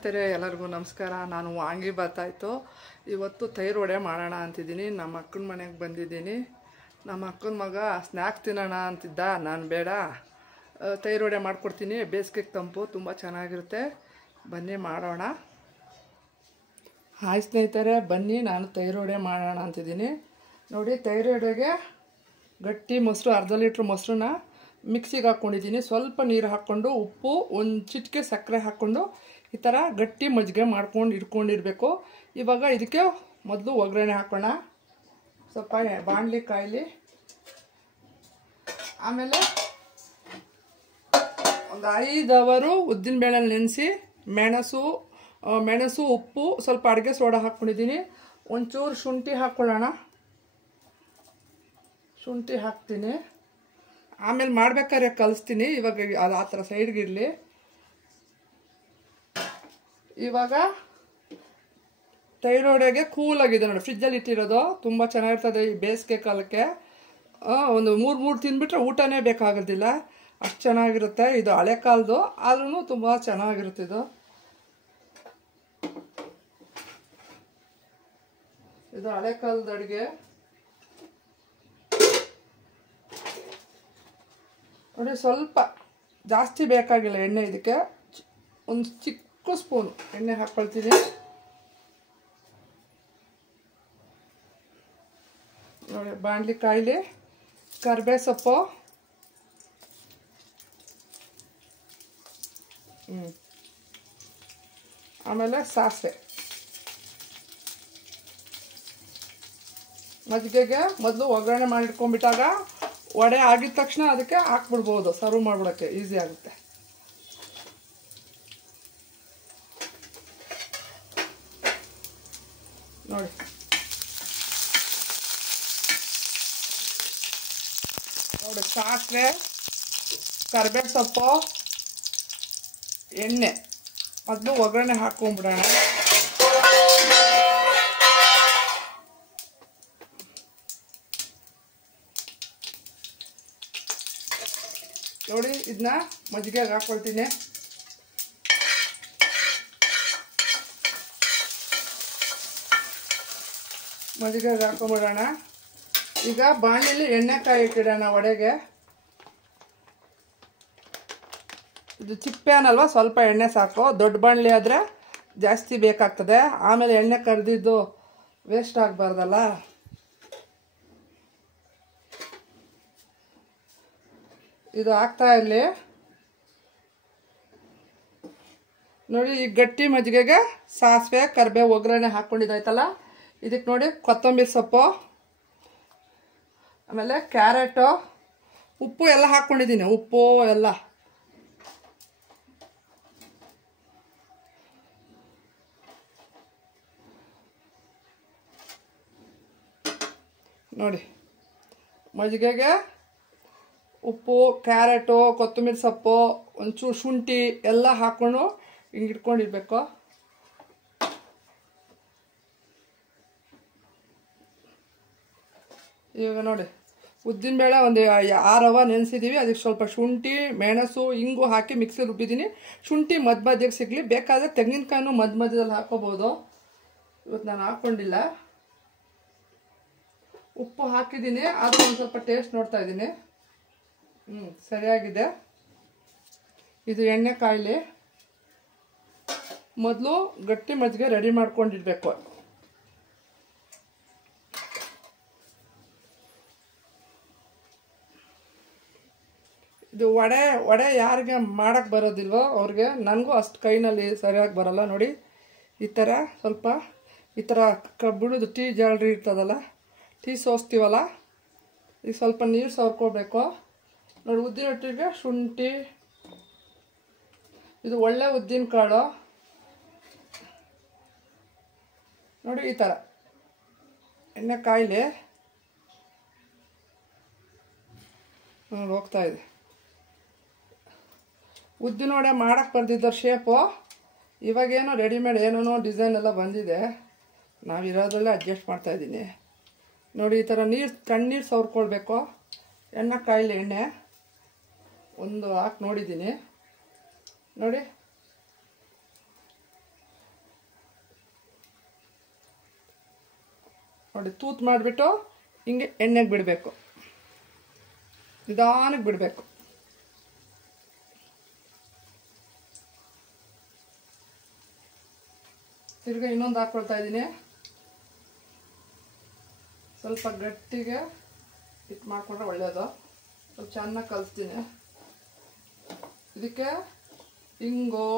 ಸ್ನೇಹಿತರೆ ಎಲ್ಲರಿಗೂ ನಮಸ್ಕಾರ. ನಾನು ವಾಂಗಿ ಬಾತಾಯಿತು. ಇವತ್ತು ತೈರು ವಡೆ ಮಾಡೋಣ ಅಂತಿದ್ದೀನಿ. ನಮ್ಮ ಅಕ್ಕನ ಮನೆಗೆ ಬಂದಿದ್ದೀನಿ. ನಮ್ಮ ಅಕ್ಕನ ಮಗ ಸ್ನ್ಯಾಕ್ಸ್ ತಿನ್ನೋಣ ಅಂತಿದ್ದ. ನಾನು ಬೇಡ, ತೈರು ವಡೆ ಮಾಡಿಕೊಡ್ತೀನಿ, ಬೇಸಿಗೆಗೆ ತಂಪು, ತುಂಬ ಚೆನ್ನಾಗಿರುತ್ತೆ, ಬನ್ನಿ ಮಾಡೋಣ. ಹಾಯ್ ಸ್ನೇಹಿತರೆ, ಬನ್ನಿ ನಾನು ತೈರು ವಡೆ ಮಾಡೋಣ ಅಂತಿದ್ದೀನಿ. ನೋಡಿ, ತೈರು ವಡೆಗೆ ಗಟ್ಟಿ ಮೊಸರು, ಅರ್ಧ ಲೀಟ್ರ್ ಮೊಸರನ್ನ ಮಿಕ್ಸಿಗೆ ಹಾಕ್ಕೊಂಡಿದ್ದೀನಿ. ಸ್ವಲ್ಪ ನೀರು ಹಾಕ್ಕೊಂಡು, ಉಪ್ಪು, ಒಂದು ಚಿಟಿಕೆ ಸಕ್ಕರೆ ಹಾಕ್ಕೊಂಡು ಈ ಥರ ಗಟ್ಟಿ ಮಜ್ಜಿಗೆ ಮಾಡ್ಕೊಂಡು ಇಟ್ಕೊಂಡಿರಬೇಕು. ಇವಾಗ ಇದಕ್ಕೆ ಮೊದಲು ಒಗ್ಗರಣೆ ಹಾಕೋಣ. ಸ್ವಲ್ಪ ಬಾಣಲಿ ಕಾಯಿಲಿ, ಆಮೇಲೆ ಒಂದು 5 ಅವರು ಉದ್ದಿನಬೇಳೆ ನೆನೆಸಿ, ಮೆಣಸು, ಉಪ್ಪು, ಸ್ವಲ್ಪ ಅಡುಗೆ ಸೋಡಾ ಹಾಕ್ಕೊಂಡಿದ್ದೀನಿ. ಒಂಚೂರು ಶುಂಠಿ ಹಾಕ್ಕೊಳ್ಳೋಣ. ಶುಂಠಿ ಹಾಕ್ತೀನಿ, ಆಮೇಲೆ ಮಾಡ್ಬೇಕಾದ್ರೆ ಕಲಿಸ್ತೀನಿ. ಇವಾಗ ಅದು ಆ ಥರ ಸೈಡ್ಗಿರಲಿ. ಇವಾಗ ತೈರು ವಡೆಗೆ ಕೂಲಾಗಿದೆ ನೋಡಿ, ಫ್ರಿಜ್ಜಲ್ಲಿ ಇಟ್ಟಿರೋದು, ತುಂಬ ಚೆನ್ನಾಗಿರ್ತದೆ ಈ ಬೇಸಿಗೆ ಕಾಲಕ್ಕೆ. ಒಂದು 3 ತಿಂದ್ಬಿಟ್ರೆ ಊಟನೇ ಬೇಕಾಗೋದಿಲ್ಲ, ಅಷ್ಟು ಚೆನ್ನಾಗಿರುತ್ತೆ. ಇದು ಹಳೆ ಕಾಲದ್ದು, ಆದ್ರೂ ತುಂಬ ಚೆನ್ನಾಗಿರುತ್ತೆ. ಇದು ಹಳೆ ಕಾಲದ ಅಡುಗೆ ನೋಡಿ. ಸ್ವಲ್ಪ ಜಾಸ್ತಿ ಬೇಕಾಗಿಲ್ಲ ಎಣ್ಣೆ, ಇದಕ್ಕೆ ಒಂದು ಚಿಕ್ಕ ಸ್ಪೂನು ಎಣ್ಣೆ ಹಾಕ್ಕೊಳ್ತೀನಿ. ನೋಡಿ, ಬಾಣಲಿ ಕಾಯಿಲಿ, ಕರಿಬೇವು ಸೊಪ್ಪು, ಆಮೇಲೆ ಸಾಸಿವೆ. ಮಜ್ಜಿಗೆಗೆ ಮೊದಲು ಒಗ್ಗರಣೆ ಮಾಡಿಟ್ಕೊಂಡ್ಬಿಟ್ಟಾಗ ವಡೆ ಆಗಿದ ತಕ್ಷಣ ಅದಕ್ಕೆ ಹಾಕ್ಬಿಡ್ಬೋದು, ಸರ್ವ್ ಮಾಡ್ಬಿಡೋಕ್ಕೆ ಈಸಿ ಆಗುತ್ತೆ. ನೋಡಿ, ಸಾಸಿವೆ, ಕರಿಬೇವು ಸೊಪ್ಪು, ಎಣ್ಣೆ ಮೊದಲು ಒಗ್ಗರಣೆ ಹಾಕ್ಕೊಂಡ್ಬಿಡೋಣ. ನೋಡಿ, ಇದನ್ನ ಮಜ್ಜಿಗೆಗೆ ಹಾಕ್ಕೊಳ್ತೀನಿ. ಮಜ್ಜಿಗೆಗೆ ಹಾಕೊಂಬಿಡೋಣ. ಈಗ ಬಾಣಲಿಲಿ ಎಣ್ಣೆ ಕಾಯಿ ಇಟ್ಟಿಡೋಣ ವಡೆಗೆ. ಇದು ಚಿಕ್ಕ ಪ್ಯಾನ್ ಅಲ್ವಾ, ಸ್ವಲ್ಪ ಎಣ್ಣೆ ಸಾಕು. ದೊಡ್ಡ ಬಾಣಲಿ ಆದರೆ ಜಾಸ್ತಿ ಬೇಕಾಗ್ತದೆ, ಆಮೇಲೆ ಎಣ್ಣೆ ಕರೆದಿದ್ದು ವೇಸ್ಟ್ ಆಗಬಾರ್ದಲ್ಲ. ಇದು ಹಾಕ್ತಾ ಇರಲಿ. ನೋಡಿ, ಈ ಗಟ್ಟಿ ಮಜ್ಜಿಗೆಗೆ ಸಾಸಿವೆ, ಕರಿಬೇವು, ಒಗ್ಗರಣೆ ಹಾಕ್ಕೊಂಡಿದ್ದಾಯ್ತಲ್ಲ, ಇದಕ್ಕೆ ನೋಡಿ ಕೊತ್ತಂಬರಿ ಸೊಪ್ಪು, ಆಮೇಲೆ ಕ್ಯಾರೆಟು, ಉಪ್ಪು ಎಲ್ಲ ಹಾಕ್ಕೊಂಡಿದ್ದೀನಿ. ಉಪ್ಪು ಎಲ್ಲ ನೋಡಿ, ಮಜ್ಜಿಗೆಗೆ ಉಪ್ಪು, ಕ್ಯಾರೆಟು, ಕೊತ್ತಂಬರಿ ಸೊಪ್ಪು, ಒಂಚೂರು ಶುಂಠಿ ಎಲ್ಲ ಹಾಕ್ಕೊಂಡು ಹಿಂಗೆ ಇಟ್ಕೊಂಡಿರ್ಬೇಕು. ಇವಾಗ ನೋಡಿ, ಉದ್ದಿನಬೇಳೆ ಒಂದು 6 ರವೆ ನೆನೆಸಿದ್ದೀವಿ. ಅದಕ್ಕೆ ಸ್ವಲ್ಪ ಶುಂಠಿ, ಮೆಣಸು, ಇಂಗು ಹಾಕಿ ಮಿಕ್ಸಿ ರುಬ್ಬಿದ್ದೀನಿ. ಶುಂಠಿ ಮಧ್ಯಕ್ಕೆ ಸಿಗಲಿ, ಬೇಕಾದರೆ ತೆಂಗಿನಕಾಯಿನೂ ಮಧ್ಯದಲ್ಲಿ ಹಾಕೋಬೋದು. ಇವತ್ತು ನಾನು ಹಾಕ್ಕೊಂಡಿಲ್ಲ. ಉಪ್ಪು ಹಾಕಿದ್ದೀನಿ, ಆದರೂ ಒಂದು ಸ್ವಲ್ಪ ಟೇಸ್ಟ್ ನೋಡ್ತಾ ಇದ್ದೀನಿ. ಸರಿಯಾಗಿದೆ. ಇದು ಎಣ್ಣೆ ಕಾಯಿಲಿ. ಮೊದಲು ಗಟ್ಟಿ ಮಜ್ಜಿಗೆ ರೆಡಿ ಮಾಡ್ಕೊಂಡಿಡ್ಬೇಕು. ಇದು ವಡೆ ಯಾರಿಗೆ ಮಾಡೋಕ್ಕೆ ಬರೋದಿಲ್ವೋ ಅವ್ರಿಗೆ, ನನಗೂ ಅಷ್ಟು ಕೈನಲ್ಲಿ ಸರಿಯಾಗಿ ಬರೋಲ್ಲ. ನೋಡಿ, ಈ ಥರ ಸ್ವಲ್ಪ ಈ ಥರ ಕಬ್ಬಿಣದ ಟೀ ಜಾಲರಿ ಇರ್ತದಲ್ಲ, ಟೀ ಸೋಸ್ತೀವಲ್ಲ, ಈಗ ಸ್ವಲ್ಪ ನೀರು ಸವರ್ಕೋಬೇಕು. ನೋಡಿ, ಉದ್ದಿನ ಹಿಟ್ಟಿಗೆ ಶುಂಠಿ, ಇದು ಒಳ್ಳೆ ಉದ್ದಿನ ಕಾಳು. ನೋಡಿ, ಈ ಥರ ಎಣ್ಣೆ ಕಾಯಿಲಿ ಹೋಗ್ತಾ ಇದೆ. ಉದ್ದಿನ ವಡೆ ಮಾಡೋಕ್ಕೆ ಬರ್ದಿದ್ದ ಶೇಪು ಇವಾಗೇನೋ ರೆಡಿಮೇಡ್ ಏನೇನೋ ಡಿಸೈನ್ ಎಲ್ಲ ಬಂದಿದೆ, ನಾವಿರೋದ್ರಲ್ಲೇ ಅಡ್ಜಸ್ಟ್ ಮಾಡ್ತಾಯಿದ್ದೀನಿ. ನೋಡಿ, ಈ ಥರ ತಣ್ಣೀರು ಸವರ್ಕೊಳ್ಬೇಕು. ಎಣ್ಣೆ ಕಾಯಿಲಿ, ಎಣ್ಣೆ ಒಂದು ಹಾಕಿ ನೋಡಿದ್ದೀನಿ. ನೋಡಿ, ನೋಡಿ ತೂತು ಮಾಡಿಬಿಟ್ಟು ಹಿಂಗೆ ಎಣ್ಣೆಗೆ ಬಿಡಬೇಕು, ನಿಧಾನಕ್ಕೆ ಬಿಡಬೇಕು. ತಿರ್ಗಿ ಇನ್ನೊಂದು ಹಾಕ್ಕೊಳ್ತಾ ಇದ್ದೀನಿ. ಸ್ವಲ್ಪ ಗಟ್ಟಿಗೆ ಹಿಟ್ಟು ಮಾಡಿಕೊಂಡ್ರೆ ಒಳ್ಳೆಯದು. ಸ್ವಲ್ಪ ಚೆನ್ನಾಗಿ ಕಲಿಸ್ತೀನಿ. ಇದಕ್ಕೆ ಹಿಂಗು,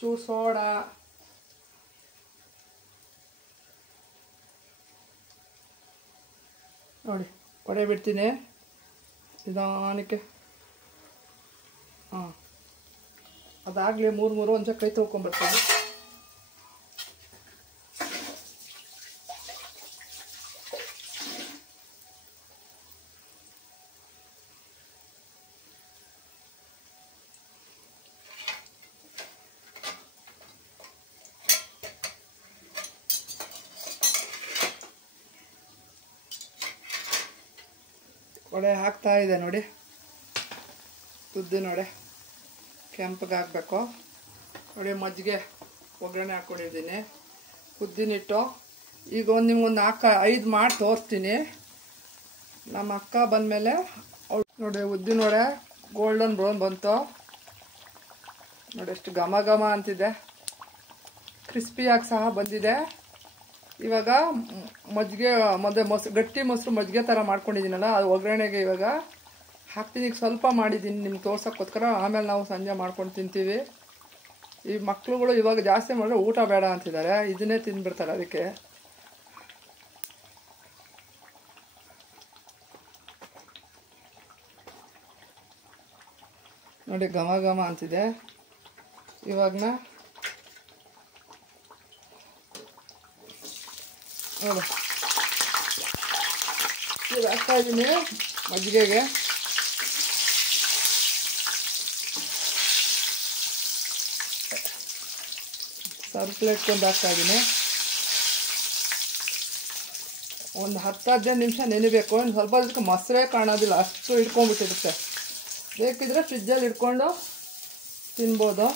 ಚೂರು ಸೋಡಾ, ನೋಡಿ ಕೊಡೆ ಬಿಡ್ತೀನಿ ನಿಧಾನಕ್ಕೆ. ಹಾಂ, ಅದಾಗಲಿ ಮೂರು ಒಂದ್ಸ ಕೈ ತೊಳ್ಕೊಂಬರ್ತೀನಿ. ವಡೆ ಹಾಕ್ತಾ ಇದೆ ನೋಡಿ, ಉದ್ದು ನೋಡಿ ಕೆಂಪಗೆ ಹಾಕಬೇಕು ನೋಡಿ. ಮಜ್ಜಿಗೆ ಒಗ್ಗರಣೆ ಹಾಕ್ಕೊಂಡಿದ್ದೀನಿ, ಉದ್ದಿನಿಟ್ಟು. ಈಗ ನಿಮ್ಗೊಂದು 4-5 ಮಾಡಿ ತೋರಿಸ್ತೀನಿ. ನಮ್ಮ ಅಕ್ಕ ಬಂದಮೇಲೆ ಅವಳು ನೋಡಿ ಉದ್ದಿನ ವಡೆ ಗೋಲ್ಡನ್ ಬ್ರೌನ್ ಬಂತು ನೋಡಿ, ಎಷ್ಟು ಘಮ ಘಮ ಅಂತಿದೆ, ಕ್ರಿಸ್ಪಿಯಾಗಿ ಸಹ ಬಂದಿದೆ. ಇವಾಗ ಮಜ್ಜಿಗೆ ಗಟ್ಟಿ ಮೊಸರು ಮಜ್ಜಿಗೆ ಥರ ಮಾಡ್ಕೊಂಡಿದ್ದೀನಲ್ಲ, ಅದು ಒಗ್ಗರಣೆಗೆ ಇವಾಗ ಹಾಕ್ತೀನಿ. ಈಗ ಸ್ವಲ್ಪ ಮಾಡಿದ್ದೀನಿ ನಿಮ್ಗೆ ತೋರ್ಸೋಕ್ಕೋಸ್ಕರ, ಆಮೇಲೆ ನಾವು ಸಂಜೆ ಮಾಡ್ಕೊಂಡು ತಿಂತೀವಿ. ಈ ಮಕ್ಳುಗಳು ಇವಾಗ ಜಾಸ್ತಿ ಮಾಡಿದ್ರೆ ಊಟ ಬೇಡ ಅಂತಿದ್ದಾರೆ, ಇದನ್ನೇ ತಿಂದ್ಬಿಡ್ತಾರೆ. ಅದಕ್ಕೆ ನೋಡಿ ಘಮ ಘಮ ಅಂತಿದೆ. ಇವಾಗ ನೋಡಿ ಈಗ ಹಾಕ್ತಾ ಇದ್ದೀನಿ ಮಜ್ಜಿಗೆಗೆ. ಸರ್ವ್ ಪ್ಲೇಟ್ಗೊಂದು ಹಾಕ್ತಾ ಇದ್ದೀನಿ. ಒಂದು 10-15 ನಿಮಿಷ ನೆನೆಬೇಕು. ಒಂದು ಸ್ವಲ್ಪ ಅದಕ್ಕೆ ಮೊಸರೇ ಕಾಣೋದಿಲ್ಲ, ಅಷ್ಟು ಇಟ್ಕೊಂಡ್ಬಿಟ್ಟಿರುತ್ತೆ. ಬೇಕಿದ್ರೆ ಫ್ರಿಜ್ಜಲ್ಲಿ ಇಟ್ಕೊಂಡು ತಿನ್ಬೋದು.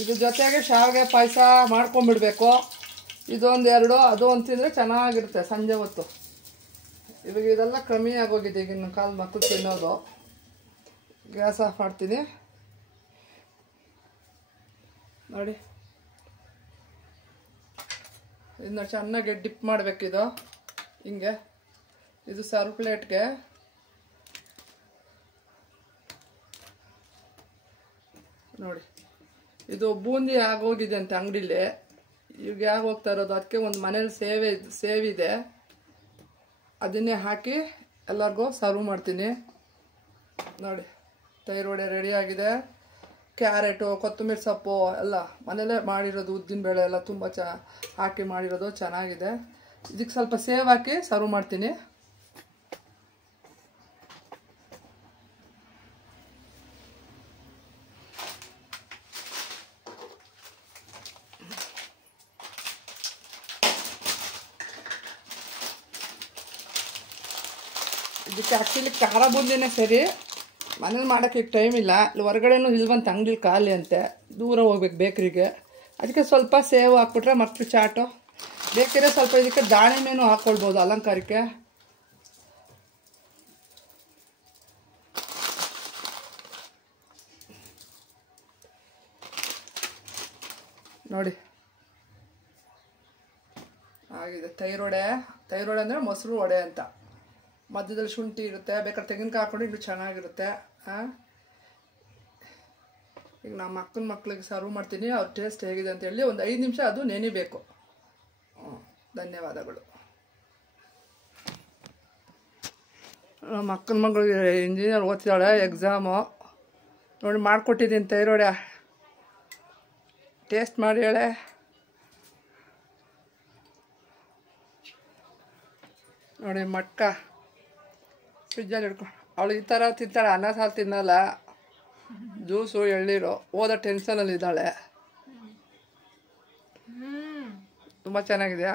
ಇದ್ರ ಜೊತೆಗೆ ಶಾವಿಗೆ ಪಾಯಸ ಮಾಡ್ಕೊಂಬಿಡ್ಬೇಕು. ಇದೊಂದು 2 ಅದು ಒಂದು ತಿಂದರೆ ಚೆನ್ನಾಗಿರುತ್ತೆ ಸಂಜೆ ಹೊತ್ತು. ಇವಾಗ ಇದೆಲ್ಲ ಕಮ್ಮಿ ಆಗೋಗಿದೆ ಈಗಿನ ಕಾಲದ ಮಕ್ಕಳು ತಿನ್ನೋದು. ಗ್ಯಾಸ್ ಆಫ್ ಮಾಡ್ತೀನಿ ನೋಡಿ. ಇದನ್ನ ಚೆನ್ನಾಗಿ ಡಿಪ್ ಮಾಡಬೇಕಿದು ಹಿಂಗೆ. ಇದು ಸರ್ವ್ ಪ್ಲೇಟ್ಗೆ ನೋಡಿ. ಇದು ಬೂಂದಿ ಆಗೋಗಿದೆ ಅಂತ ಅಂಗಡಿಲಿ, ಈಗ ಯಾಕೆ ಹೋಗ್ತಾ ಇರೋದು, ಅದಕ್ಕೆ ಒಂದು ಮನೇಲಿ ಸೇವಿದೆ, ಅದನ್ನೇ ಹಾಕಿ ಎಲ್ಲರಿಗೂ ಸರ್ವ್ ಮಾಡ್ತೀನಿ ನೋಡಿ. ತೈರು ವಡೆ ರೆಡಿಯಾಗಿದೆ. ಕ್ಯಾರೆಟು, ಕೊತ್ತಂಬರಿ ಸೊಪ್ಪು ಎಲ್ಲ ಮನೇಲೇ ಮಾಡಿರೋದು, ಉದ್ದಿನಬೇಳೆ ಎಲ್ಲ ತುಂಬ ಹಾಕಿ ಮಾಡಿರೋದು ಚೆನ್ನಾಗಿದೆ. ಇದಕ್ಕೆ ಸ್ವಲ್ಪ ಸೇವ್ ಹಾಕಿ ಸರ್ವ್ ಮಾಡ್ತೀನಿ. ಇದಕ್ಕೆ ಆ್ಯಕ್ಚುಲಿ ಖಾರ ಬೂಂದಿನೇ ಸರಿ, ಮನೇಲಿ ಮಾಡೋಕ್ಕೆ ಈಗ ಟೈಮ್ ಇಲ್ಲ. ಇಲ್ಲಿ ಹೊರಗಡೆನೂ ಇಲ್ವಂತ ಅಂಗಡಿ ಖಾಲಿ ಅಂತೆ, ದೂರ ಹೋಗ್ಬೇಕು ಬೇಕ್ರಿಗೆ. ಅದಕ್ಕೆ ಸ್ವಲ್ಪ ಸೇವು ಹಾಕ್ಬಿಟ್ರೆ ಮಕ್ಕಳು ಚಾಟು. ಬೇಕಿದ್ರೆ ಸ್ವಲ್ಪ ಇದಕ್ಕೆ ದಾಳಿಂಬೆನೂ ಹಾಕ್ಕೊಳ್ಬೋದು ಅಲಂಕಾರಕ್ಕೆ. ನೋಡಿ ಆಗಿದೆ ತೈರು ವಡೆ. ತೈರು ವಡೆ ಅಂದರೆ ಮೊಸರು ವಡೆ ಅಂತ. ಮಧ್ಯದಲ್ಲಿ ಶುಂಠಿ ಇರುತ್ತೆ, ಬೇಕಾದ್ರೆ ತೆಂಗಿನಕಾಯಿ ಹಾಕ್ಕೊಂಡು ಇನ್ನೂ ಚೆನ್ನಾಗಿರುತ್ತೆ. ಈಗ ನಮ್ಮ ಮಕ್ಕಳಿಗೆ ಸರ್ವ್ ಮಾಡ್ತೀನಿ. ಅವ್ರ ಟೇಸ್ಟ್ ಹೇಗಿದೆ ಅಂತೇಳಿ ಒಂದು 5 ನಿಮಿಷ ಅದು ನೆನಿಬೇಕು. ಧನ್ಯವಾದಗಳು. ನಮ್ಮ ಅಕ್ಕನ ಮಗಳಿಗೆ ಇಂಜಿನಿಯರ್ ಓದ್ತಿದ್ದಾಳೆ, ಎಕ್ಸಾಮು ನೋಡಿ. ಮಾಡಿಕೊಟ್ಟಿದ್ದೀನಿ ತೈರು ವಡೆ, ಟೇಸ್ಟ್ ಮಾಡಿ ಹೇಳೆ. ನೋಡಿ ಮಟ್ಕ ಫ್ರಿಜ್ಜಲ್ಲಿ ಇಟ್ಕೊ. ಅವಳು ಈ ಥರ ತಿಂತಾಳೆ, ಅನ್ನ ಸಾರು ತಿನ್ನಲ್ಲ. ಜ್ಯೂಸು ಎಳ್ನೀರು, ಓದೋ ಟೆನ್ಷನಲ್ಲಿದ್ದಾಳೆ. ತುಂಬ ಚೆನ್ನಾಗಿದೆಯಾ?